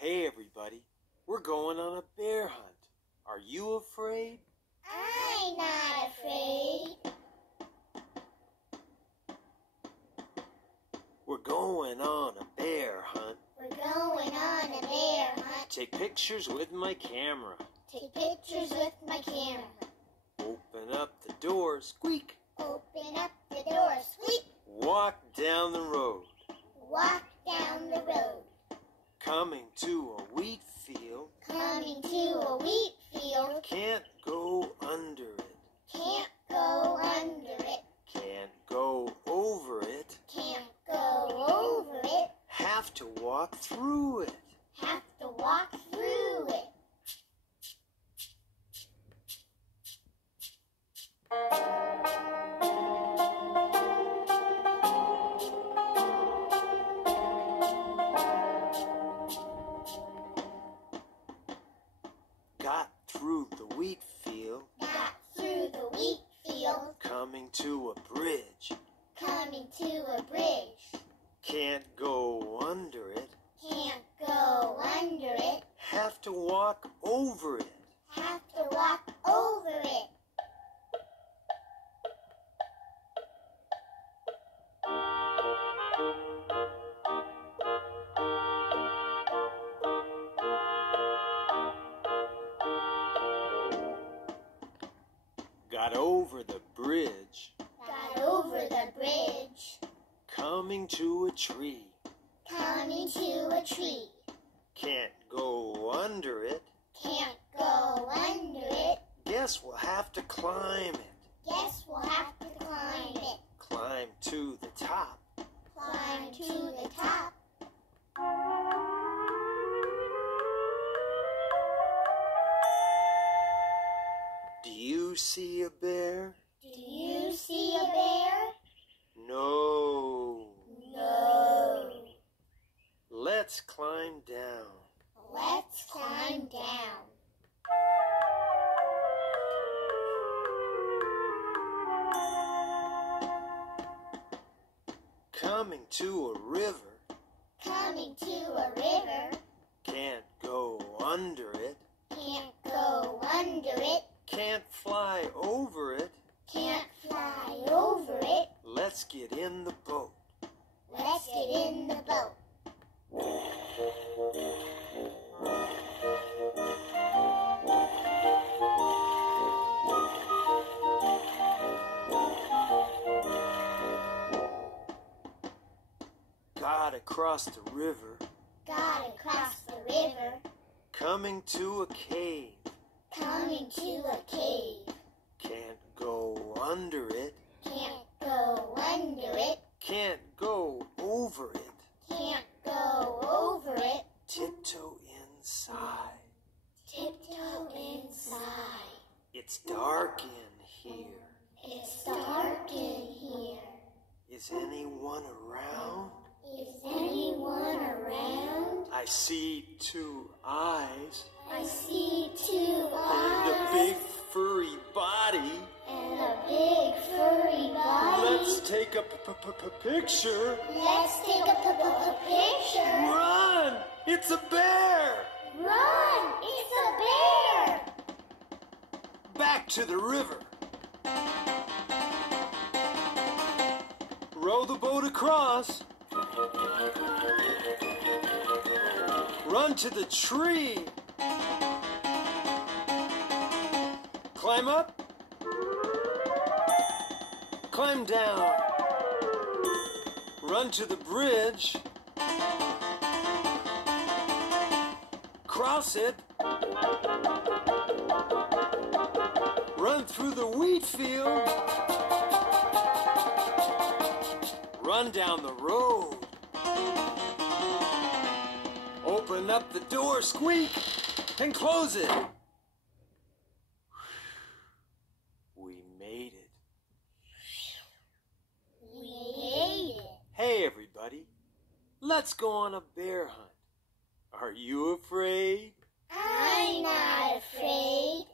Hey everybody, we're going on a bear hunt. Are you afraid? I'm not afraid. We're going on a bear hunt. We're going on a bear hunt. Take pictures with my camera. Take pictures with my camera. Open up the door, squeak. Open up the door, squeak. Walk down the road. Walk down the road. Coming to a wheat field. Coming to a wheat field. Can't go under it. Can't go under it. Can't go over it. Can't go over it. Have to walk through it. Have to walk through it. Got through the wheat field. Got through the wheat field. Coming to a bridge. Coming to a bridge. Can't go under it. Can't go under it. Have to walk over it. Have to walk over it. Got over the bridge. Got over the bridge. Coming to a tree. Coming to a tree. Can't go under it. Can't go under it. Guess we'll have to climb it. Guess we'll have to climb it. Climb to the top. Climb to the top. Do you see a bear? Do you see a bear? No. No. Let's climb down. Let's climb down. Coming to a river. Coming to a river. Can't go under it. Can't go under it. Can't fly over it. Can't fly over it. Let's get in the boat. Let's get in the boat. Got across the river. Got across the river. Coming to a cave. Coming to a cave. Can't go under it. Can't go under it. Can't go over it. Can't go over it. Tiptoe inside. Tiptoe inside. It's dark in here. It's dark in here. Is anyone around? Is anyone around? I see two eyes. I see two And a eyes. big furry body. And a big furry body. Let's take a picture. Let's take a picture. Run! It's a bear! Run! It's a bear! Back to the river. Row the boat across. Run to the tree. Climb up. Climb down. Run to the bridge. Cross it. Run through the wheat field. Run down the road. Open up the door, squeak, and close it. We made it. We made it. Hey, everybody. Let's go on a bear hunt. Are you afraid? I'm not afraid.